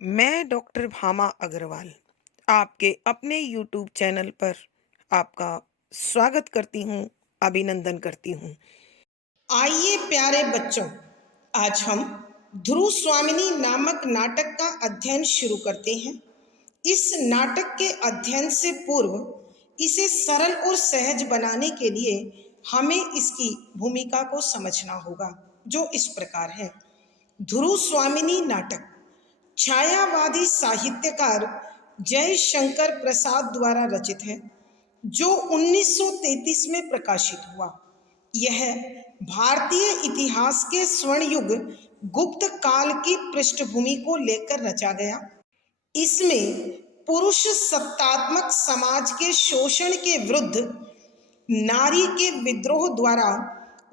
मैं डॉक्टर भामा अग्रवाल आपके अपने यूट्यूब चैनल पर आपका स्वागत करती हूँ, अभिनंदन करती हूँ। आइए प्यारे बच्चों, आज हम ध्रुव स्वामिनी नामक नाटक का अध्ययन शुरू करते हैं। इस नाटक के अध्ययन से पूर्व इसे सरल और सहज बनाने के लिए हमें इसकी भूमिका को समझना होगा, जो इस प्रकार है। ध्रुव स्वामिनी नाटक छायावादी साहित्यकार जयशंकर प्रसाद द्वारा रचित है, जो 1933 में प्रकाशित हुआ। यह भारतीय इतिहास के स्वर्ण युग गुप्त काल की पृष्ठभूमि को लेकर रचा गया। इसमें पुरुष सत्तात्मक समाज के शोषण के विरुद्ध नारी के विद्रोह द्वारा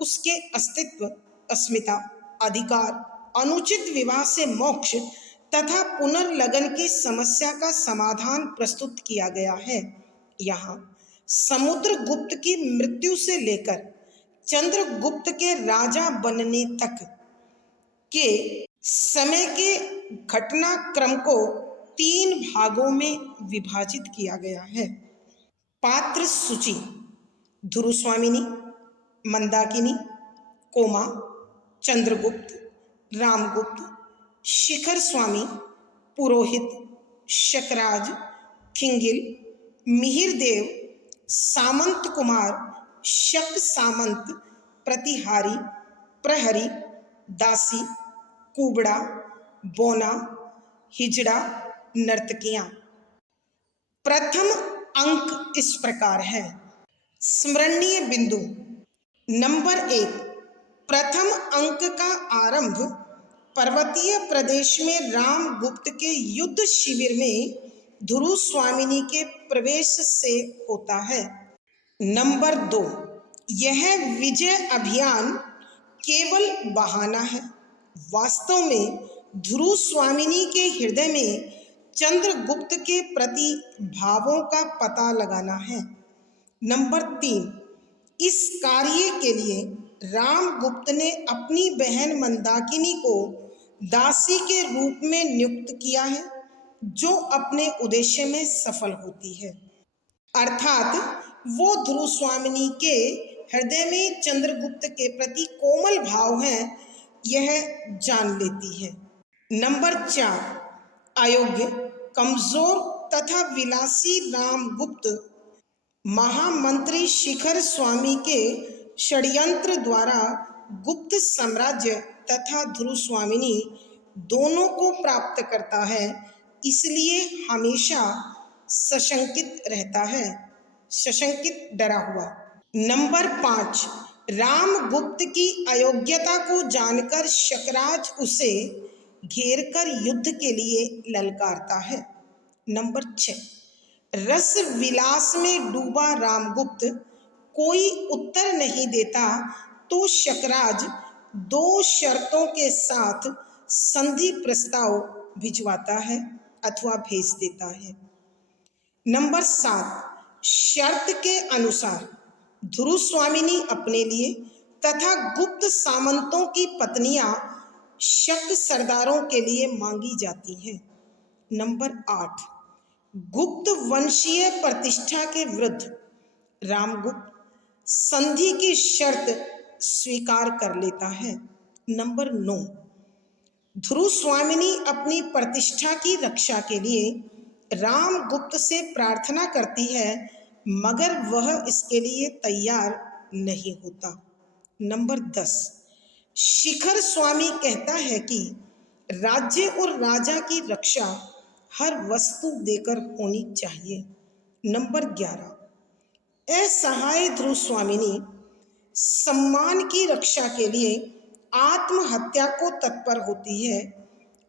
उसके अस्तित्व, अस्मिता, अधिकार, अनुचित विवाह से मोक्ष तथा पुनर्लगन की समस्या का समाधान प्रस्तुत किया गया है। यहाँ समुद्रगुप्त की मृत्यु से लेकर चंद्रगुप्त के राजा बनने तक के समय के घटनाक्रम को 3 भागों में विभाजित किया गया है। पात्र सूची: ध्रुव स्वामिनी, मंदाकिनी, कोमा, चंद्रगुप्त, रामगुप्त, शिखर स्वामी, पुरोहित, शकराज, खिंगिल, मिहिरदेव, सामंत कुमार, शक सामंत, प्रतिहारी, प्रहरी, दासी, कुबड़ा, बोना, हिजड़ा, नर्तकियां। प्रथम अंक इस प्रकार है। स्मरणीय बिंदु: नंबर 1, प्रथम अंक का आरंभ पर्वतीय प्रदेश में रामगुप्त के युद्ध शिविर में ध्रुव स्वामिनी के प्रवेश से होता है। नंबर 2, यह विजय अभियान केवल बहाना है। वास्तव में ध्रुव स्वामिनी के हृदय में चंद्रगुप्त के प्रति भावों का पता लगाना है। नंबर 3, इस कार्य के लिए रामगुप्त ने अपनी बहन मंदाकिनी को दासी के रूप में नियुक्त किया है, जो अपने उद्देश्य में सफल होती है, अर्थात वो ध्रुव स्वामिनी के हृदय में चंद्रगुप्त के प्रति कोमल भाव हैं, यह जान लेती है। नंबर 4, अयोग्य, कमजोर तथा विलासी रामगुप्त महामंत्री शिखर स्वामी के षड्यंत्र द्वारा गुप्त साम्राज्य तथा ध्रुव स्वामिनी दोनों को प्राप्त करता है, इसलिए हमेशा सशंकित रहता है, सशंकित, डरा हुआ। नंबर 5, रामगुप्त की अयोग्यता को जानकर शकराज उसे घेरकर युद्ध के लिए ललकारता है। नंबर 6, रस विलास में डूबा रामगुप्त कोई उत्तर नहीं देता तो शकराज 2 शर्तों के साथ संधि प्रस्ताव भिजवाता है अथवा भेज देता है। नंबर 7, शर्त के अनुसार ध्रुव स्वामिनी अपने लिए तथा गुप्त सामंतों की पत्नियां शक सरदारों के लिए मांगी जाती हैं। नंबर 8, गुप्त वंशीय प्रतिष्ठा के विरुद्ध रामगुप्त संधि की शर्त स्वीकार कर लेता है। नंबर 9, ध्रुव स्वामिनी अपनी प्रतिष्ठा की रक्षा के लिए रामगुप्त से प्रार्थना करती है, मगर वह इसके लिए तैयार नहीं होता। नंबर 10, शिखर स्वामी कहता है कि राज्य और राजा की रक्षा हर वस्तु देकर होनी चाहिए। नंबर 11, असहाय ध्रुव स्वामिनी सम्मान की रक्षा के लिए आत्महत्या को तत्पर होती है।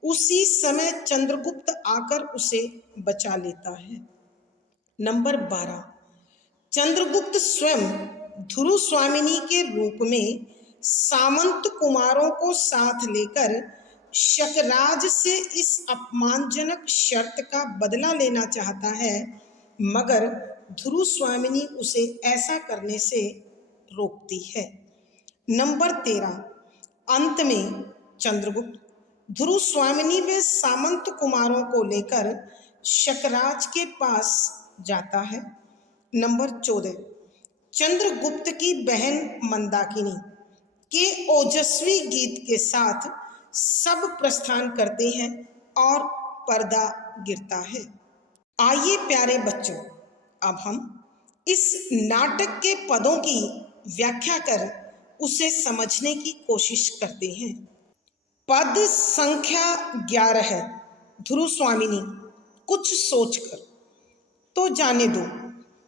उसी समय चंद्रगुप्त आकर उसे बचा लेता है। नंबर 12, चंद्रगुप्त स्वयं ध्रुव स्वामिनी के रूप में सामंत कुमारों को साथ लेकर शकराज से इस अपमानजनक शर्त का बदला लेना चाहता है, मगर ध्रुव स्वामिनी उसे ऐसा करने से रोकती है। नंबर 13, अंत में चंद्रगुप्त ध्रुव स्वामिनी व सामंत कुमारों को लेकर शकराज के पास जाता है। नंबर 14, चंद्रगुप्त की बहन मंदाकिनी के ओजस्वी गीत के साथ सब प्रस्थान करते हैं और पर्दा गिरता है। आइए प्यारे बच्चों, अब हम इस नाटक के पदों की व्याख्या कर उसे समझने की कोशिश करते हैं। पद संख्या 11 है। ध्रुव स्वामिनी, कुछ सोचकर। तो जाने दो,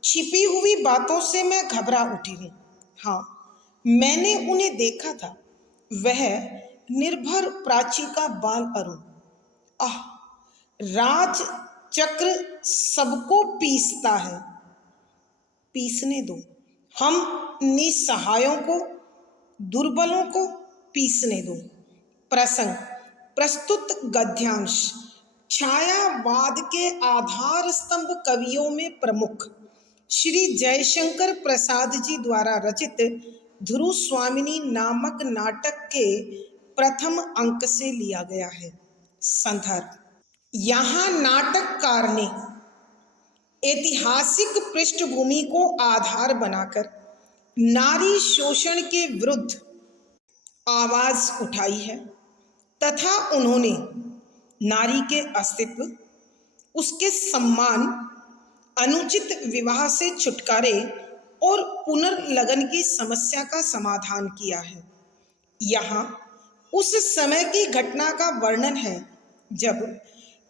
छिपी हुई बातों से मैं घबरा उठी हूँ। हाँ, मैंने उन्हें देखा था, वह निर्भर प्राची का बाल अरुण। आह, राज चक्र सबको पीसता है। पीसने दो, हम निसहायों को, दुर्बलों को पीसने दो। प्रसंग प्रस्तुत गद्यांश छायावाद के आधार स्तंभ कवियों में प्रमुख श्री जयशंकर प्रसाद जी द्वारा रचित ध्रुव स्वामिनी नामक नाटक के प्रथम अंक से लिया गया है। संदर्भ, यहाँ नाटककार ने ऐतिहासिक पृष्ठभूमि को आधार बनाकर नारी शोषण के विरुद्ध आवाज उठाई है तथा उन्होंने नारी के अस्तित्व, उसके सम्मान, अनुचित विवाह से छुटकारे और पुनर्लगन की समस्या का समाधान किया है। यहाँ उस समय की घटना का वर्णन है जब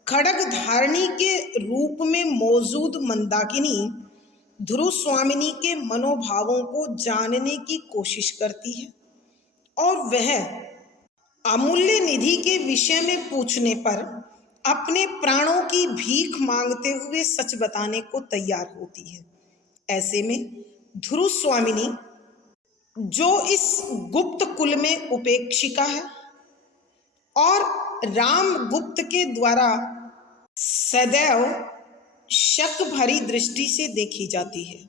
खड्गधारणी के रूप में मौजूद मंदाकिनी ध्रुव स्वामिनी के मनोभावों को जानने की कोशिश करती है और वह अमूल्य निधि के विषय में पूछने पर अपने प्राणों की भीख मांगते हुए सच बताने को तैयार होती है। ऐसे में ध्रुव स्वामिनी, जो इस गुप्त कुल में उपेक्षिका है और रामगुप्त के द्वारा सदैव शक भरी दृष्टि से देखी जाती है,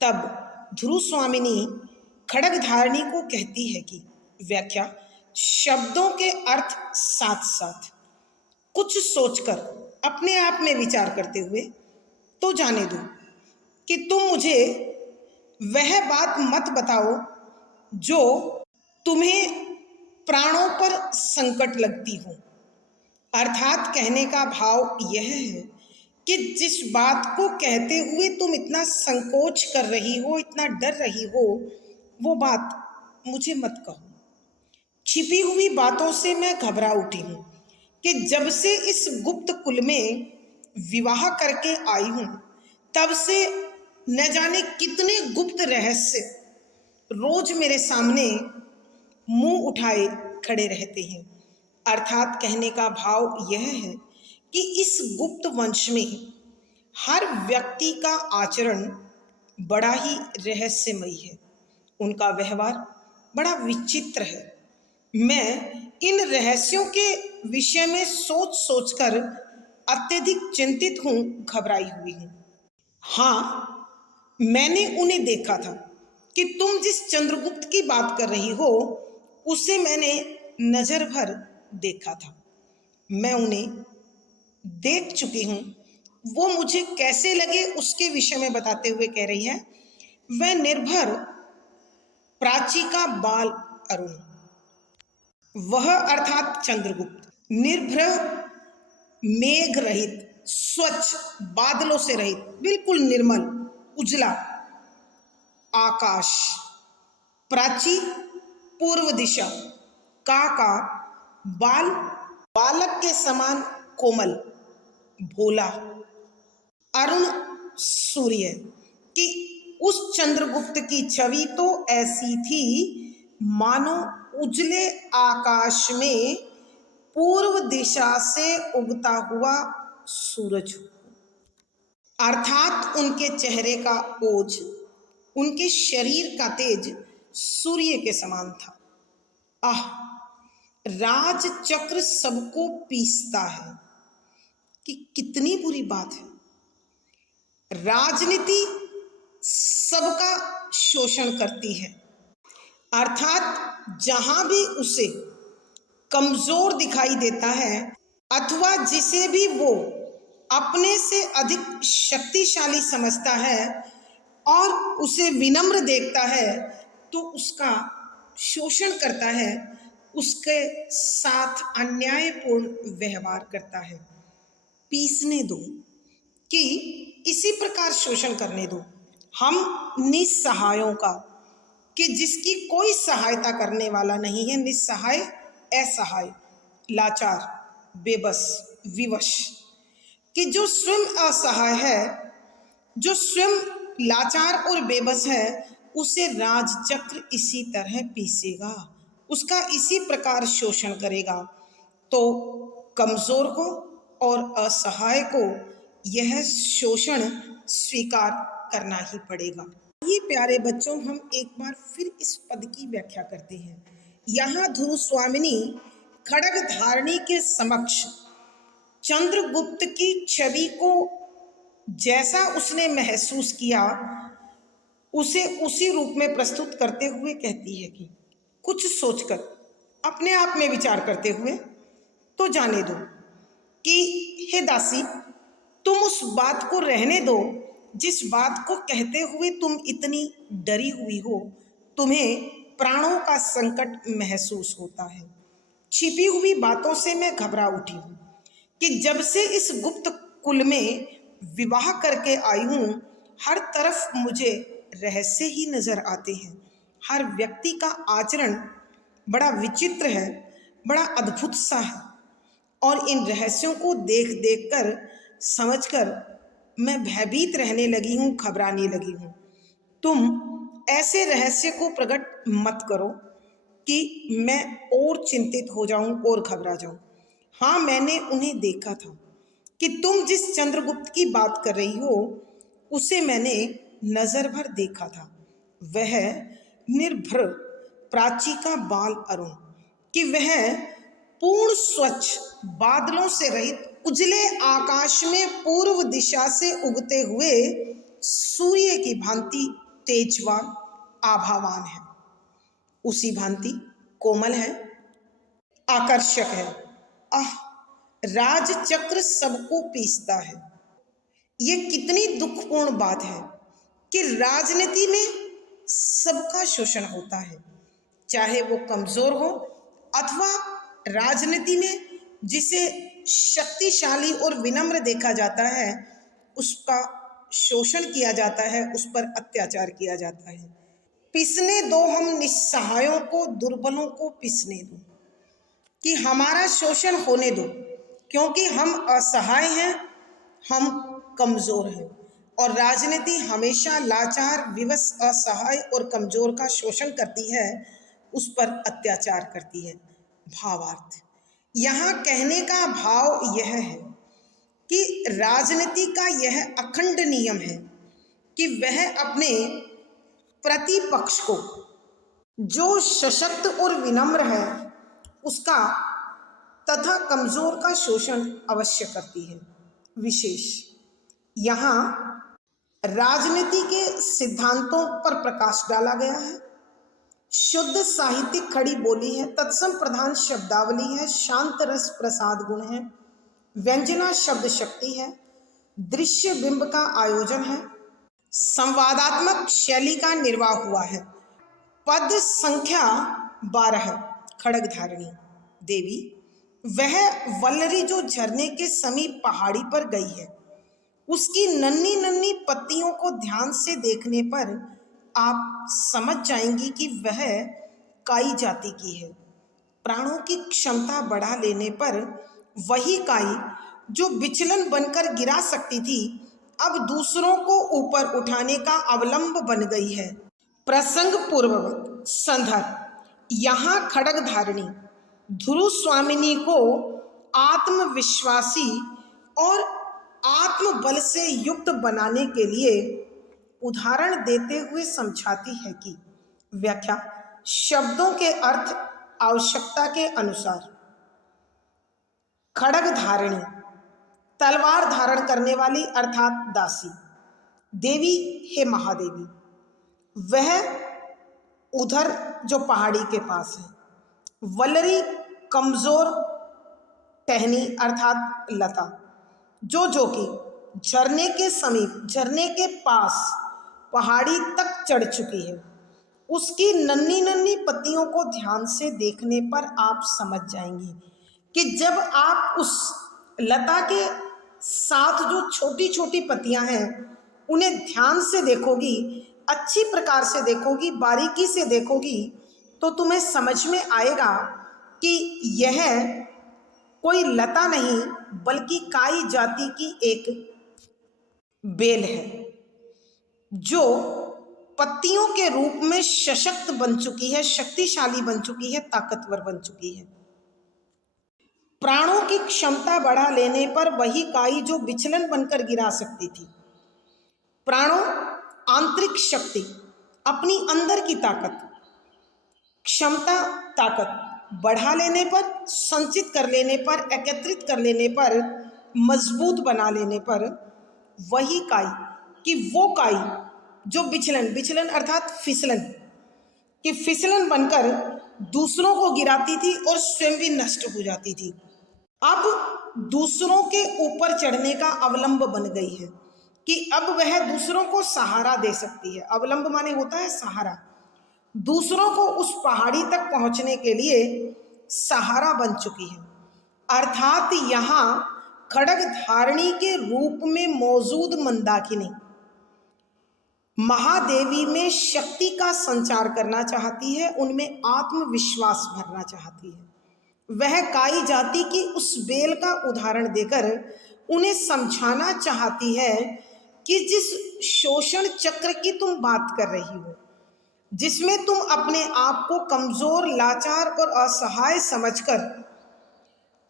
तब ध्रुव स्वामिनी खड्गधारणी को कहती है कि व्याख्या शब्दों के अर्थ साथ साथ कुछ सोचकर अपने आप में विचार करते हुए, तो जाने दो कि तुम मुझे वह बात मत बताओ जो तुम्हें प्राणों पर संकट लगती हो। अर्थात कहने का भाव यह है कि जिस बात को कहते हुए तुम इतना संकोच कर रही हो, इतना डर रही हो, वो बात मुझे मत कहो। छिपी हुई बातों से मैं घबरा उठी हूँ कि जब से इस गुप्त कुल में विवाह करके आई हूँ, तब से न जाने कितने गुप्त रहस्य रोज मेरे सामने मुंह उठाए खड़े रहते हैं। अर्थात कहने का भाव यह है कि इस गुप्त वंश में हर व्यक्ति का आचरण बड़ा ही रहस्यमयी है, उनका व्यवहार बड़ा विचित्र है। मैं इन रहस्यों के विषय में सोच सोचकर अत्यधिक चिंतित हूँ, घबराई हुई हूँ। हाँ, मैंने उन्हें देखा था कि तुम जिस चंद्रगुप्त की बात कर रही हो उसे मैंने नजर भर देखा था। मैं उन्हें देख चुकी हूँ। वो मुझे कैसे लगे उसके विषय में बताते हुए कह रही है, वह निर्भर प्राची का बाल अरुण, वह अर्थात चंद्रगुप्त निर्भय, मेघ रहित, स्वच्छ, बादलों से रहित, बिल्कुल निर्मल, उजला आकाश, प्राची पूर्व दिशा, का बाल बालक के समान कोमल, भोला, अरुण सूर्य कि उस चंद्रगुप्त की छवि तो ऐसी थी मानो उजले आकाश में पूर्व दिशा से उगता हुआ सूरज। अर्थात उनके चेहरे का ओज, उनके शरीर का तेज सूर्य के समान था। आह, राज चक्र सबको पीसता है कि कितनी बुरी बात है। राजनीति सबका शोषण करती है, अर्थात जहां भी उसे कमजोर दिखाई देता है अथवा जिसे भी वो अपने से अधिक शक्तिशाली समझता है और उसे विनम्र देखता है तो उसका शोषण करता है, उसके साथ अन्यायपूर्ण व्यवहार करता है। पीसने दो कि इसी प्रकार शोषण करने दो हम निस्सहायों का, कि जिसकी कोई सहायता करने वाला नहीं है, निस्सहाय, असहाय, लाचार, बेबस, विवश, कि जो स्वयं असहाय है, जो स्वयं लाचार और बेबस है, उसे राजचक्र इसी तरह पीसेगा, उसका इसी प्रकार शोषण करेगा। तो कमजोर को और असहाय को यह शोषण स्वीकार करना ही पड़ेगा। ये प्यारे बच्चों, हम एक बार फिर इस पद की व्याख्या करते हैं। यहाँ ध्रुव स्वामिनी खड़ग धारणी के समक्ष चंद्रगुप्त की छवि को जैसा उसने महसूस किया उसे उसी रूप में प्रस्तुत करते हुए कहती है कि कुछ सोचकर, अपने आप में विचार करते हुए तो जाने दो कि हे दासी, तुम उस बात को रहने दो जिस बात को कहते हुए तुम इतनी डरी हुई हो। तुम्हें प्राणों का संकट महसूस होता है। छिपी हुई बातों से मैं घबरा उठी हूँ कि जब से इस गुप्त कुल में विवाह करके आई हूँ, हर तरफ मुझे रहस्य ही नजर आते हैं। हर व्यक्ति का आचरण बड़ा विचित्र है, बड़ा अद्भुत सा है, और इन रहस्यों को देख देख कर, समझ कर मैं भयभीत रहने लगी हूँ, घबराने लगी हूँ। तुम ऐसे रहस्य को प्रकट मत करो कि मैं और चिंतित हो जाऊं और घबरा जाऊं। हाँ, मैंने उन्हें देखा था कि तुम जिस चंद्रगुप्त की बात कर रही हो उसे मैंने नजर भर देखा था। वह निर्भर प्राची का बाल अरुण, कि वह पूर्ण स्वच्छ बादलों से रहित उजले आकाश में पूर्व दिशा से उगते हुए सूर्य की भांति तेजवान, आभावान है, उसी भांति कोमल है, आकर्षक है। आह, राजचक्र सबको पीसता है। ये कितनी दुखपूर्ण बात है कि राजनीति में सबका शोषण होता है, चाहे वो कमजोर हो अथवा राजनीति में जिसे शक्तिशाली और विनम्र देखा जाता है उसका शोषण किया जाता है, उस पर अत्याचार किया जाता है। पिसने दो हम निस्सहायों को, दुर्बलों को पिसने दो, कि हमारा शोषण होने दो, क्योंकि हम असहाय हैं, हम कमजोर हैं, और राजनीति हमेशा लाचार, विवश, असहाय और कमजोर का शोषण करती है, उस पर अत्याचार करती है। भावार्थ, यहाँ कहने का भाव यह है कि राजनीति का यह अखंड नियम है कि वह अपने प्रतिपक्ष को, जो सशक्त और विनम्र है, उसका तथा कमजोर का शोषण अवश्य करती है। विशेष यहाँ राजनीति के सिद्धांतों पर प्रकाश डाला गया है। शुद्ध साहित्यिक खड़ी बोली है, तत्सम प्रधान शब्दावली है, शांत रस प्रसाद गुण है, व्यंजना शब्द शक्ति है, दृश्य बिंब का आयोजन है, संवादात्मक शैली का निर्वाह हुआ है। पद संख्या 12 है। खड़ग धारिणी देवी, वह वल्लरी जो झरने के समीप पहाड़ी पर गई है, उसकी नन्ही नन्ही पत्तियों को ध्यान से देखने पर आप समझ जाएंगी कि वह काई जाति की है। प्राणों की क्षमता बढ़ा लेने पर वही काई जो विचलन बनकर गिरा सकती थी, अब दूसरों को ऊपर उठाने का अवलंब बन गई है। प्रसंग पूर्ववत संदर्भ, यहाँ खड़ग धारिणी ध्रुव स्वामिनी को आत्मविश्वासी और आत्मबल से युक्त बनाने के लिए उदाहरण देते हुए समझाती है कि व्याख्या, शब्दों के अर्थ आवश्यकता के अनुसार। खड़ग धारिणी, तलवार धारण करने वाली अर्थात दासी। देवी, हे महादेवी, वह उधर जो पहाड़ी के पास है। वल्लरी कमजोर टहनी अर्थात लता जो कि झरने के समीप, झरने के पास पहाड़ी तक चढ़ चुकी है, उसकी नन्ही नन्ही पत्तियों को ध्यान से देखने पर आप समझ जाएंगे कि जब आप उस लता के साथ जो छोटी छोटी पत्तियां हैं उन्हें ध्यान से देखोगी, अच्छी प्रकार से देखोगी, बारीकी से देखोगी, तो तुम्हें समझ में आएगा कि यह कोई लता नहीं बल्कि काई जाति की एक बेल है जो पत्तियों के रूप में सशक्त बन चुकी है, शक्तिशाली बन चुकी है, ताकतवर बन चुकी है। प्राणों की क्षमता बढ़ा लेने पर वही काई जो विचलन बनकर गिरा सकती थी, प्राणों आंतरिक शक्ति, अपनी अंदर की ताकत, क्षमता, ताकत बढ़ा लेने पर, संचित कर लेने पर, एकत्रित कर लेने पर, मजबूत बना लेने पर वही काई कि वो काई जो विचलन, विचलन अर्थात फिसलन, कि फिसलन बनकर दूसरों को गिराती थी और स्वयं भी नष्ट हो जाती थी, अब दूसरों के ऊपर चढ़ने का अवलंब बन गई है कि अब वह दूसरों को सहारा दे सकती है। अवलंब माने होता है सहारा, दूसरों को उस पहाड़ी तक पहुंचने के लिए सहारा बन चुकी है। अर्थात यहां खड्ग धारणी के रूप में मौजूद मंदाकिनी महादेवी में शक्ति का संचार करना चाहती है, उनमें आत्मविश्वास भरना चाहती है। वह काई जाति की उस बेल का उदाहरण देकर उन्हें समझाना चाहती है कि जिस शोषण चक्र की तुम बात कर रही हो, जिसमें तुम अपने आप को कमजोर, लाचार और असहाय समझकर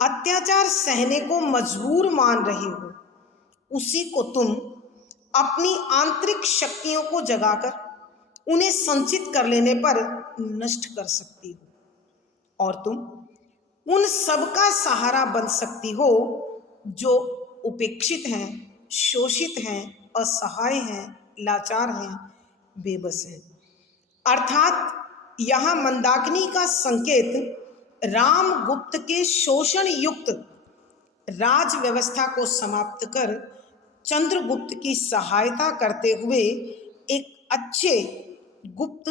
अत्याचार सहने को मजबूर मान रही हो, उसी को तुम अपनी आंतरिक शक्तियों को जगाकर उन्हें संचित कर लेने पर नष्ट कर सकती हो और तुम उन सबका सहारा बन सकती हो जो उपेक्षित हैं, शोषित हैं, असहाय हैं, लाचार हैं, बेबस हैं। अर्थात यहां मंदाकिनी का संकेत रामगुप्त के शोषण युक्त राज व्यवस्था को समाप्त कर चंद्रगुप्त की सहायता करते हुए एक अच्छे गुप्त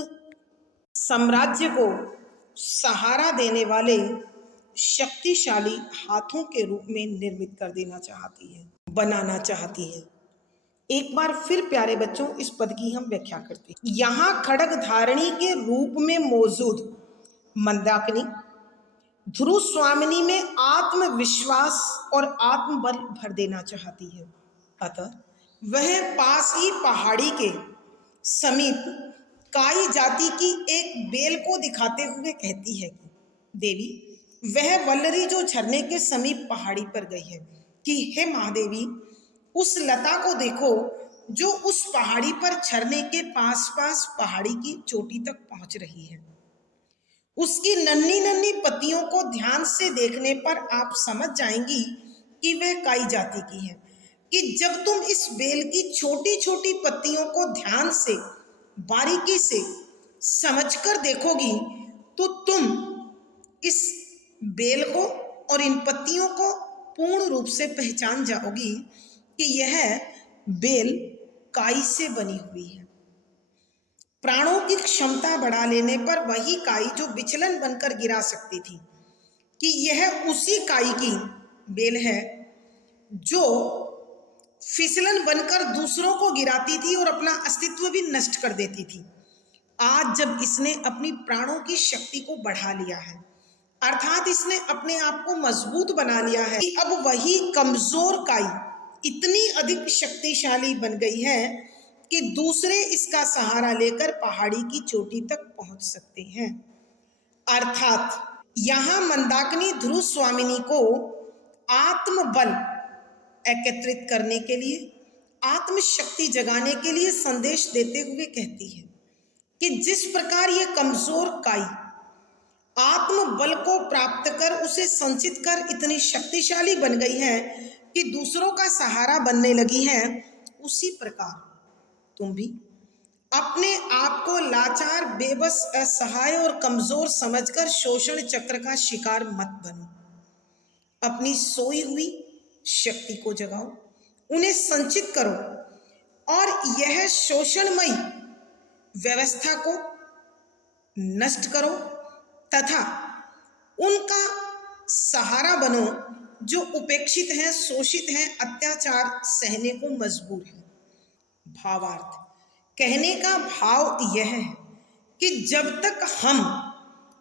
साम्राज्य को सहारा देने वाले शक्तिशाली हाथों के रूप में निर्मित कर देना चाहती है, बनाना चाहती है। एक बार फिर प्यारे बच्चों इस पद की हम व्याख्या करते हैं। यहां खड्ग धारणी के रूप में मौजूद मंदाकिनी ध्रुव स्वामिनी में आत्मविश्वास और आत्मबल भर देना चाहती है। अतः वह पास ही पहाड़ी के समीप काई जाति की एक बेल को दिखाते हुए कहती है कि देवी, वह वल्लरी जो झरने के समीप पहाड़ी पर गई है, कि हे महादेवी, उस लता को देखो जो उस पहाड़ी पर झरने के पास पास पहाड़ी की चोटी तक पहुंच रही है। उसकी नन्ही नन्ही पत्तियों को ध्यान से देखने पर आप समझ जाएंगी कि वह काई जाति की है, कि जब तुम इस बेल की छोटी छोटी पत्तियों को ध्यान से, बारीकी से समझकर देखोगी तो तुम इस बेल को और इन पत्तियों को पूर्ण रूप से पहचान जाओगी कि यह बेल काई से बनी हुई है। प्राणों की क्षमता बढ़ा लेने पर वही काई जो विचलन बनकर गिरा सकती थी, कि यह उसी काई की बेल है जो फिसलन बनकर दूसरों को गिराती थी और अपना अस्तित्व भी नष्ट कर देती थी। आज जब इसने अपनी प्राणों की शक्ति को बढ़ा लिया है, अर्थात इसने अपने आप को मजबूत बना लिया है, कि अब वही कमजोर काई इतनी अधिक शक्तिशाली बन गई है कि दूसरे इसका सहारा लेकर पहाड़ी की चोटी तक पहुंच सकते हैं। अर्थात यहां मंदाकिनी ध्रुव स्वामिनी को आत्मबल एकत्रित करने के लिए, आत्मशक्ति जगाने के लिए संदेश देते हुए कहती है कि जिस प्रकार ये कमजोर काई आत्मबल को प्राप्त कर, उसे संचित कर इतनी शक्तिशाली बन गई है कि दूसरों का सहारा बनने लगी है, उसी प्रकार तुम भी अपने आप को लाचार, बेबस, असहाय और कमजोर समझकर शोषण चक्र का शिकार मत बनो। अपनी सोई हुई शक्ति को जगाओ, उन्हें संचित करो और यह शोषणमयी व्यवस्था को नष्ट करो तथा उनका सहारा बनो जो उपेक्षित हैं, शोषित हैं, अत्याचार सहने को मजबूर हैं। भावार्थ, कहने का भाव यह है कि जब तक हम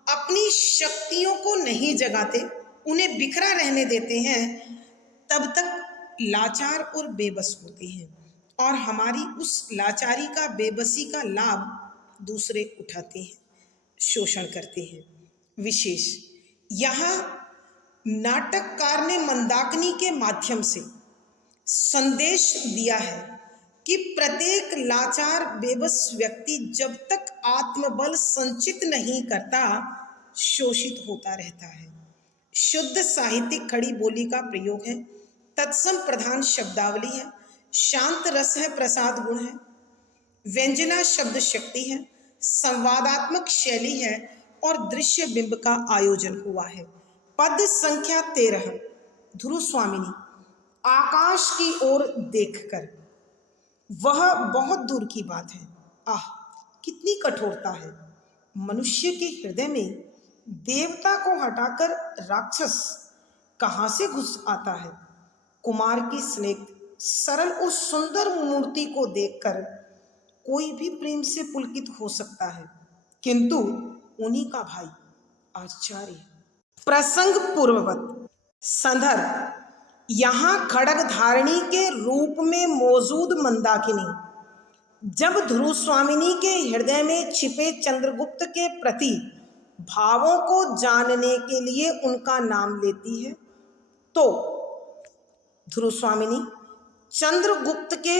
अपनी शक्तियों को नहीं जगाते, उन्हें बिखरा रहने देते हैं, तब तक लाचार और बेबस होते हैं और हमारी उस लाचारी का, बेबसी का लाभ दूसरे उठाते हैं, शोषण करते हैं। विशेष यहाँ नाटककार ने मंदाकिनी के माध्यम से संदेश दिया है कि प्रत्येक लाचार, बेबस व्यक्ति जब तक आत्मबल संचित नहीं करता, शोषित होता रहता है। शुद्ध साहित्यिक खड़ी बोली का प्रयोग है, तत्सम प्रधान शब्दावली है, शांत रस है, प्रसाद गुण है, व्यंजना शब्द शक्ति है, संवादात्मक शैली है और दृश्य बिंब का आयोजन हुआ है। पद संख्या 13। ध्रुव स्वामिनी। आकाश की ओर देखकर। वह बहुत दूर की बात है। आह, कितनी कठोरता है। मनुष्य के हृदय में देवता को हटाकर राक्षस कहां से घुस आता है। कुमार की स्निग्ध, सरल और सुंदर मूर्ति को देखकर कोई भी प्रेम से पुलकित हो सकता है, किंतु उन्हीं का भाई आचार्य। प्रसंग पूर्ववत। संदर्भ, यहाँ खड्ग धारिणी के रूप में मौजूद मंदाकिनी जब ध्रुव स्वामिनी के हृदय में छिपे चंद्रगुप्त के प्रति भावों को जानने के लिए उनका नाम लेती है, तो ध्रुव स्वामिनी चंद्रगुप्त के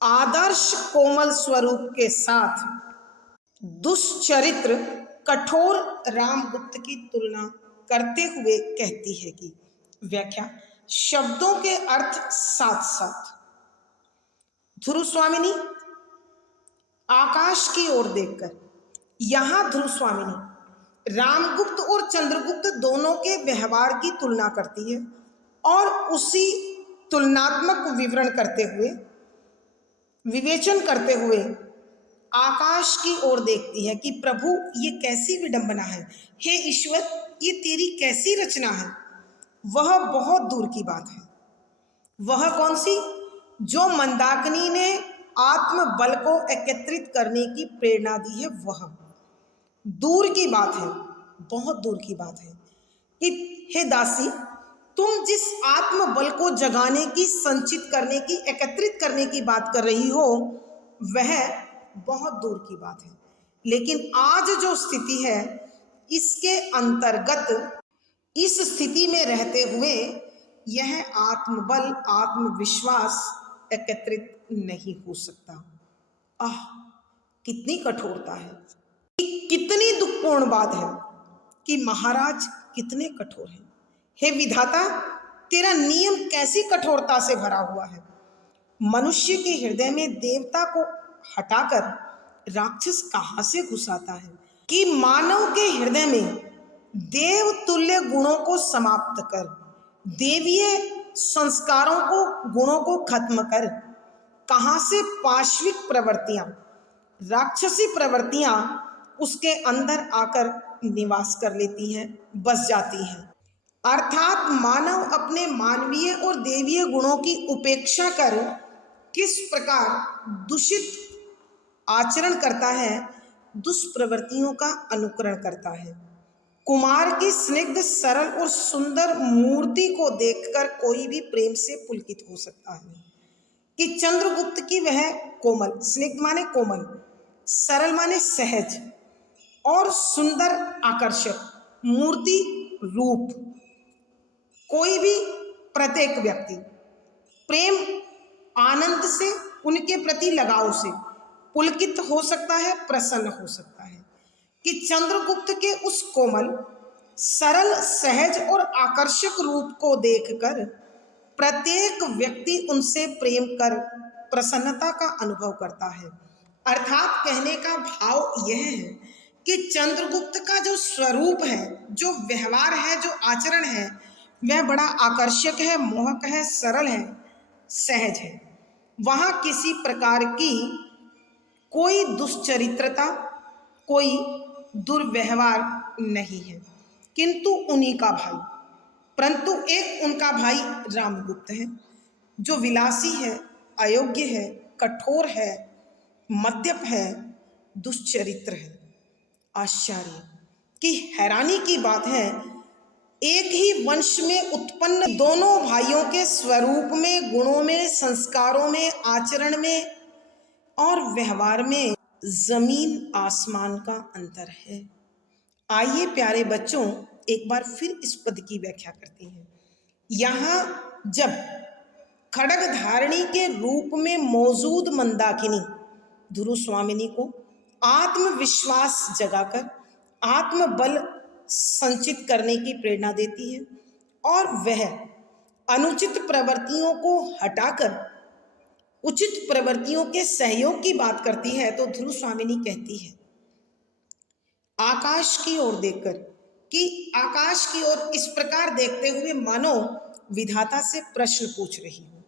आदर्श कोमल स्वरूप के साथ दुष्चरित्र कठोर रामगुप्त की तुलना करते हुए कहती है कि व्याख्या, शब्दों के अर्थ साथ साथ। ध्रुव स्वामिनी आकाश की ओर देखकर। यहां ध्रुव स्वामिनी रामगुप्त और चंद्रगुप्त दोनों के व्यवहार की तुलना करती है और उसी तुलनात्मक विवरण करते हुए, विवेचन करते हुए आकाश की ओर देखती है कि प्रभु, ये कैसी विडंबना है। हे ईश्वर, ये तेरी कैसी रचना है। वह बहुत दूर की बात है। वह कौन सी? जो मंदाकिनी ने आत्मबल को एकत्रित करने की प्रेरणा दी है। वह दूर की बात है, बहुत दूर की बात है कि हे दासी, तुम जिस आत्मबल को जगाने की, संचित करने की, एकत्रित करने की बात कर रही हो, वह बहुत दूर की बात है। लेकिन आज जो स्थिति है, इसके अंतर्गत, इस स्थिति में रहते हुए यह आत्मबल, आत्मविश्वास एकत्रित नहीं हो सकता। आह, कितनी कठोरता है। कितनी दुखपूर्ण बात है कि महाराज कितने कठोर हैं। हे विधाता, तेरा नियम कैसी कठोरता से भरा हुआ है। मनुष्य के हृदय में देवता को हटाकर राक्षस कहां से घुस आता है कि मानव के हृदय में देव तुल्य गुणों को समाप्त कर, देवीय संस्कारों को, गुणों को खत्म कर, कहां से पाश्विक प्रवृत्तियां, राक्षसी प्रवृत्तियां उसके अंदर आकर निवास कर लेती हैं, बस जाती हैं। अर्थात मानव अपने मानवीय और देवीय गुणों की उपेक्षा कर किस प्रकार दूषित आचरण करता है, दुष्प्रवृत्तियों का अनुकरण करता है। कुमार की स्निग्ध, सरल और सुंदर मूर्ति को देखकर कोई भी प्रेम से पुलकित हो सकता है कि चंद्रगुप्त की वह कोमल, स्निग्ध माने कोमल, सरल माने सहज और सुंदर आकर्षक मूर्ति रूप, कोई भी प्रत्येक व्यक्ति प्रेम आनंद से, उनके प्रति लगाव से पुलकित हो सकता है, प्रसन्न हो सकता है कि चंद्रगुप्त के उस कोमल, सरल, सहज और आकर्षक रूप को देखकर प्रत्येक व्यक्ति उनसे प्रेम कर प्रसन्नता का अनुभव करता है। अर्थात कहने का भाव यह है कि चंद्रगुप्त का जो स्वरूप है, जो व्यवहार है, जो आचरण है, वह बड़ा आकर्षक है, मोहक है, सरल है, सहज है। वहां किसी प्रकार की कोई दुश्चरित्रता, कोई दुर्व्यवहार नहीं है। किंतु उन्हीं का भाई, परंतु एक उनका भाई रामगुप्त है, जो विलासी है, अयोग्य है, कठोर है, मद्यप है, दुश्चरित्र है। आश्चर्य की हैरानी की बात है, एक ही वंश में उत्पन्न दोनों भाइयों के स्वरूप में, गुणों में, संस्कारों में, आचरण में और व्यवहार में जमीन आसमान का अंतर है। आइए प्यारे बच्चों, एक बार फिर इस पद की व्याख्या करते हैं। यहां जब खड्ग धारिणी के रूप में मौजूद मंदाकिनी ध्रुव स्वामिनी को आत्मविश्वास जगाकर आत्मबल संचित करने की प्रेरणा देती है और वह अनुचित प्रवृत्तियों को हटाकर उचित प्रवृत्तियों के सहयोग की बात करती है, तो ध्रुव स्वामिनी कहती है आकाश की ओर देखकर कि आकाश की ओर इस प्रकार देखते हुए मानो विधाता से प्रश्न पूछ रही हो,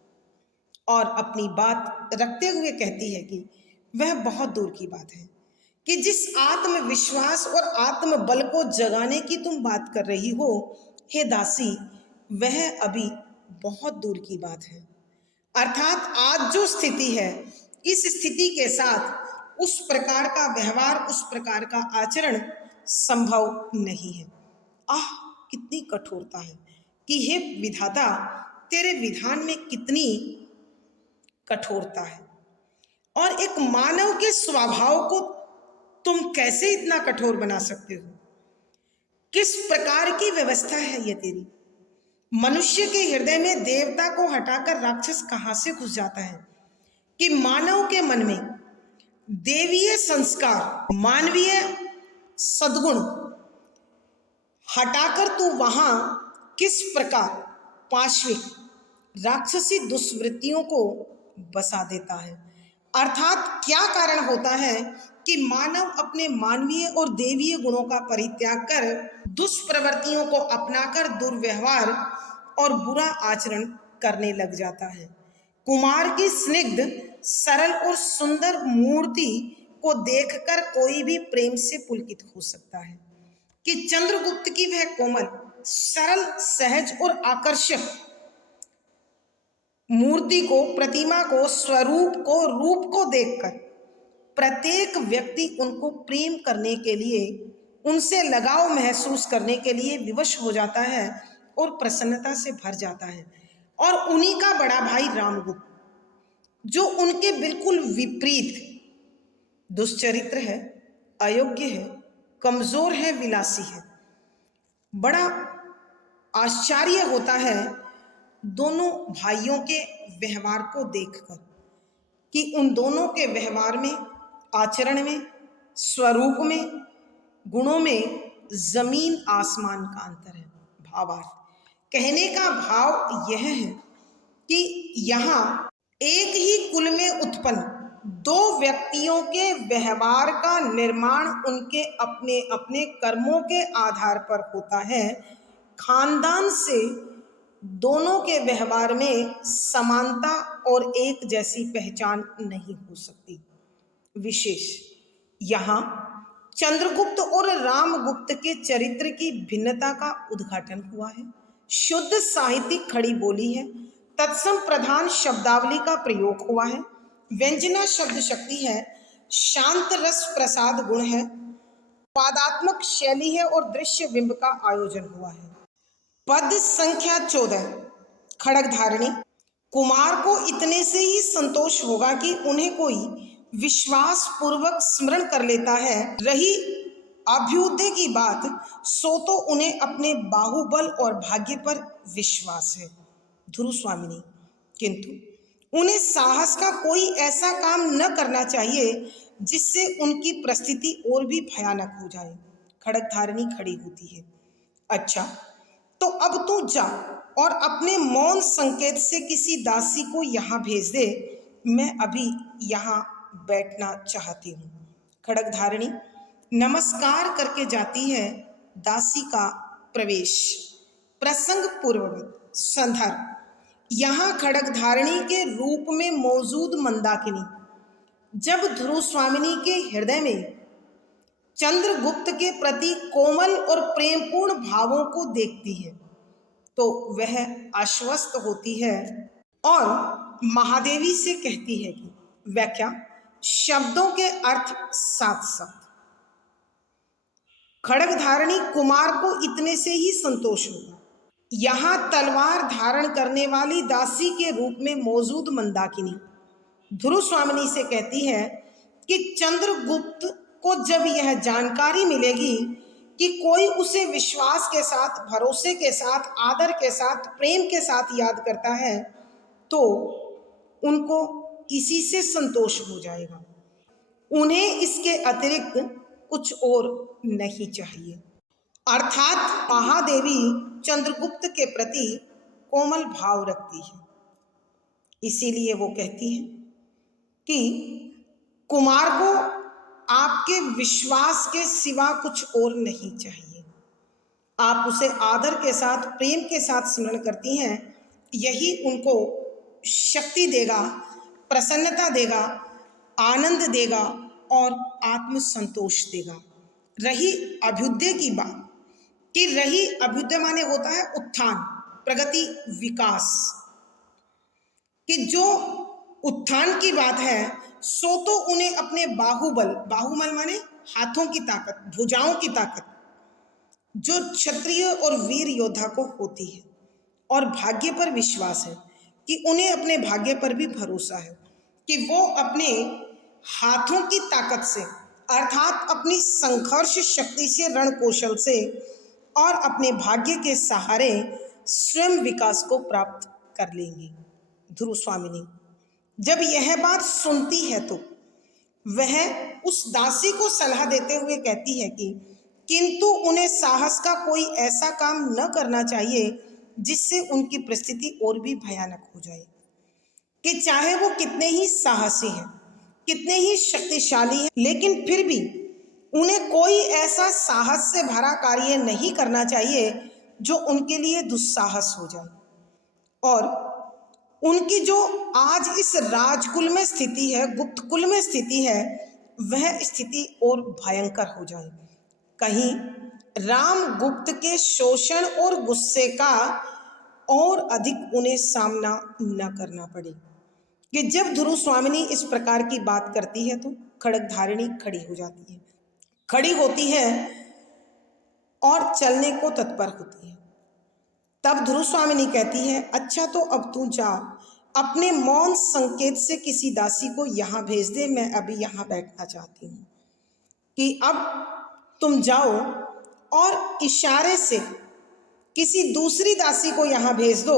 और अपनी बात रखते हुए कहती है कि वह बहुत दूर की बात है कि जिस आत्मविश्वास और आत्मबल को जगाने की तुम बात कर रही हो, हे दासी, वह अभी बहुत दूर की बात है। अर्थात आज जो स्थिति है, इस स्थिति के साथ उस प्रकार का व्यवहार, उस प्रकार का आचरण संभव नहीं है। आह, कितनी कठोरता है कि हे विधाता, तेरे विधान में कितनी कठोरता है, और एक मानव के स्वभाव को तुम कैसे इतना कठोर बना सकते हो? किस प्रकार की व्यवस्था है ये तेरी? मनुष्य के हृदय में देवता को हटाकर राक्षस कहां से घुस जाता है कि मानव के मन में देवीय संस्कार, मानवीय सद्गुण हटाकर तू वहां किस प्रकार पाश्विक राक्षसी दुष्वृत्तियों को बसा देता है। अर्थात क्या कारण होता है कि मानव अपने मानवीय और देवीय गुणों का परित्याग कर दुष्प्रवृत्तियों को अपनाकर दुर्व्यवहार और बुरा आचरण करने लग जाता है। कुमार की स्निग्ध, सरल और सुंदर मूर्ति को देखकर कोई भी प्रेम से पुलकित हो सकता है कि चंद्रगुप्त की वह कोमल, सरल, सहज और आकर्षक मूर्ति को, प्रतिमा को, स्वरूप को, रूप को देखकर प्रत्येक व्यक्ति उनको प्रेम करने के लिए, उनसे लगाव महसूस करने के लिए विवश हो जाता है और प्रसन्नता से भर जाता है। और उन्हीं का बड़ा भाई रामगुप्त, जो उनके बिल्कुल विपरीत दुष्चरित्र है, अयोग्य है, कमजोर है, विलासी है। बड़ा आश्चर्य होता है दोनों भाइयों के व्यवहार को देखकर कि उन दोनों के व्यवहार में, आचरण में, स्वरूप में, गुणों में जमीन आसमान का अंतर है। भावार्थ, कहने का भाव यह है कि यहाँ एक ही कुल में उत्पन्न दो व्यक्तियों के व्यवहार का निर्माण उनके अपने अपने कर्मों के आधार पर होता है। खानदान से दोनों के व्यवहार में समानता और एक जैसी पहचान नहीं हो सकती। विशेष यहाँ चंद्रगुप्त और रामगुप्त के चरित्र की भिन्नता का उद्घाटन हुआ है। शुद्ध साहित्यिक खड़ी बोली है, तत्सम प्रधान शब्दावली का प्रयोग हुआ है, व्यंजना शब्द शक्ति है, शांत रस प्रसाद गुण है, पादात्मक शैली है और दृश्य बिंब का आयोजन हुआ है। पद संख्या 14, खड्ग धारिणी। कुमार को इतने से ही संतोष होगा कि उन्हें कोई विश्वास पूर्वक स्मरण कर लेता है। रही अभ्युदय की बात, सो तो उन्हें अपने बाहुबल और भाग्य पर विश्वास है, ध्रुव स्वामिनी, किंतु उन्हें साहस का कोई ऐसा काम न करना चाहिए जिससे उनकी परिस्थिति और भी भयानक हो जाए। खड्ग धारिणी खड़ी होती है। अच्छा, तो अब तू जा और अपने मौन संकेत से किसी दासी को यहाँ भेज दे। मैं अभी यहाँ बैठना चाहती हूँ। खड़गधारिणी नमस्कार करके जाती है दासी का प्रवेश। प्रसंग पूर्ववत संदर्भ यहाँ खड़गधारिणी के रूप में मौजूद मंदाकिनी जब ध्रुव स्वामिनी के हृदय में चंद्रगुप्त के प्रति कोमल और प्रेमपूर्ण भावों को देखती है तो वह आश्वस्त होती है और महादेवी से कहती है कि व्याख्या शब्दों के अर्थ साथ साथ खड़गधारिणी कुमार को इतने से ही संतोष होगा। यहाँ तलवार धारण करने वाली दासी के रूप में मौजूद मंदाकिनी ध्रुव स्वामिनी से कहती है कि चंद्रगुप्त को जब यह जानकारी मिलेगी कि कोई उसे विश्वास के साथ, भरोसे के साथ, आदर के साथ, प्रेम के साथ याद करता है तो उनको इसी से संतोष हो जाएगा। उन्हें इसके अतिरिक्त कुछ और नहीं चाहिए। अर्थात महादेवी चंद्रगुप्त के प्रति कोमल भाव रखती है, इसीलिए वो कहती है कि कुमार को आपके विश्वास के सिवा कुछ और नहीं चाहिए। आप उसे आदर के साथ, प्रेम के साथ स्मरण करती हैं, यही उनको शक्ति देगा, प्रसन्नता देगा, आनंद देगा और आत्मसंतोष देगा। रही अभ्युदय की बात कि रही अभ्युदय माने होता है उत्थान, प्रगति, विकास, कि जो उत्थान की बात है सो तो उन्हें अपने बाहुबल, बाहुबल माने हाथों की ताकत, भुजाओं की ताकत जो क्षत्रिय और वीर योद्धा को होती है, और भाग्य पर विश्वास है कि उन्हें अपने भाग्य पर भी भरोसा है कि वो अपने हाथों की ताकत से अर्थात अपनी संघर्ष शक्ति से, रण कौशल से और अपने भाग्य के सहारे स्वयं विकास को प्राप्त कर लेंगे। ध्रुव स्वामिनी जब यह बात सुनती है तो वह उस दासी को सलाह देते हुए कहती है कि किंतु उन्हें साहस का कोई ऐसा काम न करना चाहिए जिससे उनकी परिस्थिति और भी भयानक हो जाए, कि चाहे वो कितने ही साहसी हैं, कितने ही शक्तिशाली हैं, लेकिन फिर भी उन्हें कोई ऐसा साहस से भरा कार्य नहीं करना चाहिए जो उनके लिए दुस्साहस हो जाए और उनकी जो आज इस राजकुल में स्थिति है, गुप्त कुल में स्थिति है, वह स्थिति और भयंकर हो जाए। कहीं राम गुप्त के शोषण और गुस्से का और अधिक उन्हें सामना न करना पड़े। कि जब ध्रुव स्वामिनी इस प्रकार की बात करती है तो खड़गधारिणी खड़ी हो जाती है, खड़ी होती है और चलने को तत्पर होती है। तब ध्रुव स्वामिनी कहती है, अच्छा तो अब तू जा, अपने मौन संकेत से किसी दासी को यहाँ भेज दे, मैं अभी यहाँ बैठना चाहती हूँ। कि अब तुम जाओ और इशारे से किसी दूसरी दासी को यहाँ भेज दो,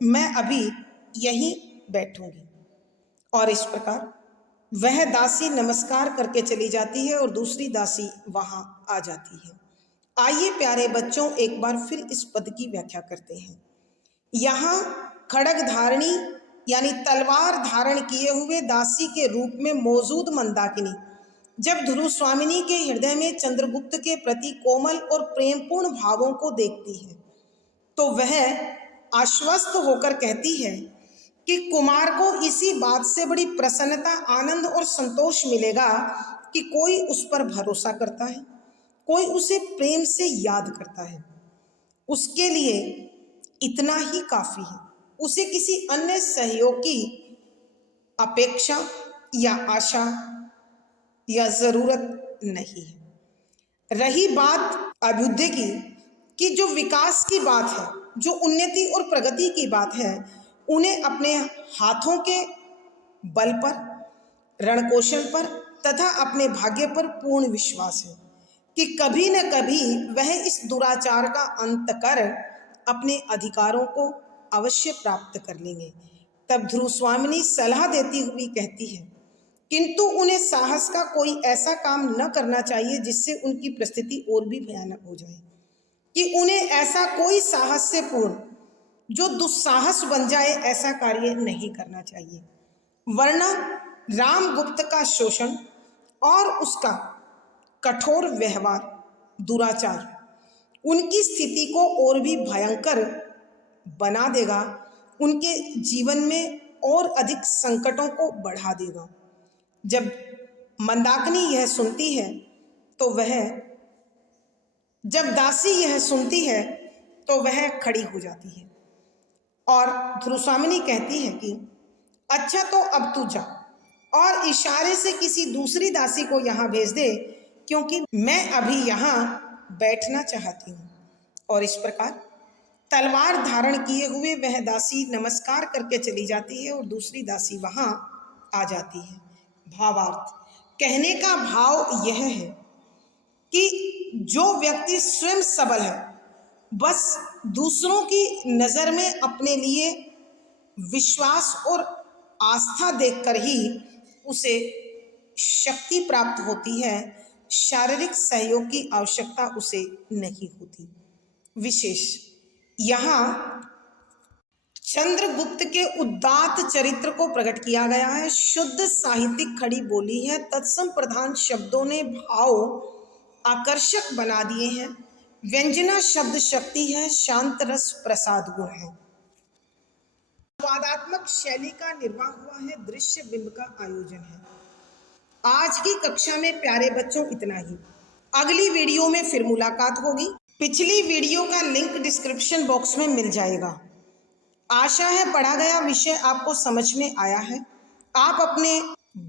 मैं अभी यहीं बैठूंगी। और इस प्रकार वह दासी नमस्कार करके चली जाती है और दूसरी दासी वहाँ आ जाती है। आइए प्यारे बच्चों, एक बार फिर इस पद की व्याख्या करते हैं। यहाँ खड़गधारिणी यानी तलवार धारण किए हुए दासी के रूप में मौजूद मंदाकिनी जब ध्रुव स्वामिनी के हृदय में चंद्रगुप्त के प्रति कोमल और प्रेमपूर्ण भावों को देखती है तो वह आश्वस्त होकर कहती है कि कुमार को इसी बात से बड़ी प्रसन्नता, आनंद और संतोष मिलेगा कि कोई उस पर भरोसा करता है, कोई उसे प्रेम से याद करता है। उसके लिए इतना ही काफी है, उसे किसी अन्य सहयोग की अपेक्षा या आशा या जरूरत नहीं है। रही बात अभ्युदय की कि जो विकास की बात है, जो उन्नति और प्रगति की बात है, उन्हें अपने हाथों के बल पर, रणकौशल पर तथा अपने भाग्य पर पूर्ण विश्वास है कि कभी न कभी वह इस दुराचार का अंत कर अपने अधिकारों को अवश्य प्राप्त कर लेंगे। तब ध्रुव स्वामिनी सलाह देती हुई कहती है, किंतु उन्हें साहस का कोई ऐसा काम न करना चाहिए जिससे उनकी परिस्थिति और भी भयानक हो जाए, कि उन्हें ऐसा कोई साहस से पूर्ण जो दुस्साहस बन जाए ऐसा कार्य नहीं करना चाहिए, वरना रामगुप्त का शोषण और उसका कठोर व्यवहार, दुराचार उनकी स्थिति को और भी भयंकर बना देगा, उनके जीवन में और अधिक संकटों को बढ़ा देगा। जब मंदाकिनी यह सुनती है तो वह जब दासी यह सुनती है तो वह खड़ी हो जाती है और ध्रुवस्वामिनी कहती है कि अच्छा तो अब तू जा और इशारे से किसी दूसरी दासी को यहाँ भेज दे, क्योंकि मैं अभी यहाँ बैठना चाहती हूँ। और इस प्रकार तलवार धारण किए हुए वह दासी नमस्कार करके चली जाती है और दूसरी दासी वहाँ आ जाती है। भावार्थ, कहने का भाव यह है कि जो व्यक्ति स्वयं सबल है, बस दूसरों की नज़र में अपने लिए विश्वास और आस्था देखकर ही उसे शक्ति प्राप्त होती है, शारीरिक सहयोग की आवश्यकता उसे नहीं होती। विशेष यहाँ चंद्रगुप्त के उदात्त चरित्र को प्रकट किया गया है। शुद्ध साहित्यिक खड़ी बोली है, तत्सम प्रधान शब्दों ने भाव आकर्षक बना दिए हैं, व्यंजना शब्द शक्ति है, शांत रस प्रसाद गुण है, संवादात्मक शैली का निर्वाह हुआ है, दृश्य बिंब का आयोजन है। आज की कक्षा में प्यारे बच्चों इतना ही। अगली वीडियो में फिर मुलाकात होगी। पिछली वीडियो का लिंक डिस्क्रिप्शन बॉक्स में मिल जाएगा। आशा है पढ़ा गया विषय आपको समझ में आया है। आप अपने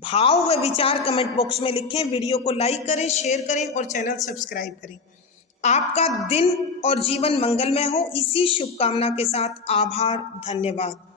भाव व विचार कमेंट बॉक्स में लिखें, वीडियो को लाइक करें, शेयर करें और चैनल सब्सक्राइब करें। आपका दिन और जीवन मंगलमय हो, इसी शुभकामना के साथ आभार, धन्यवाद।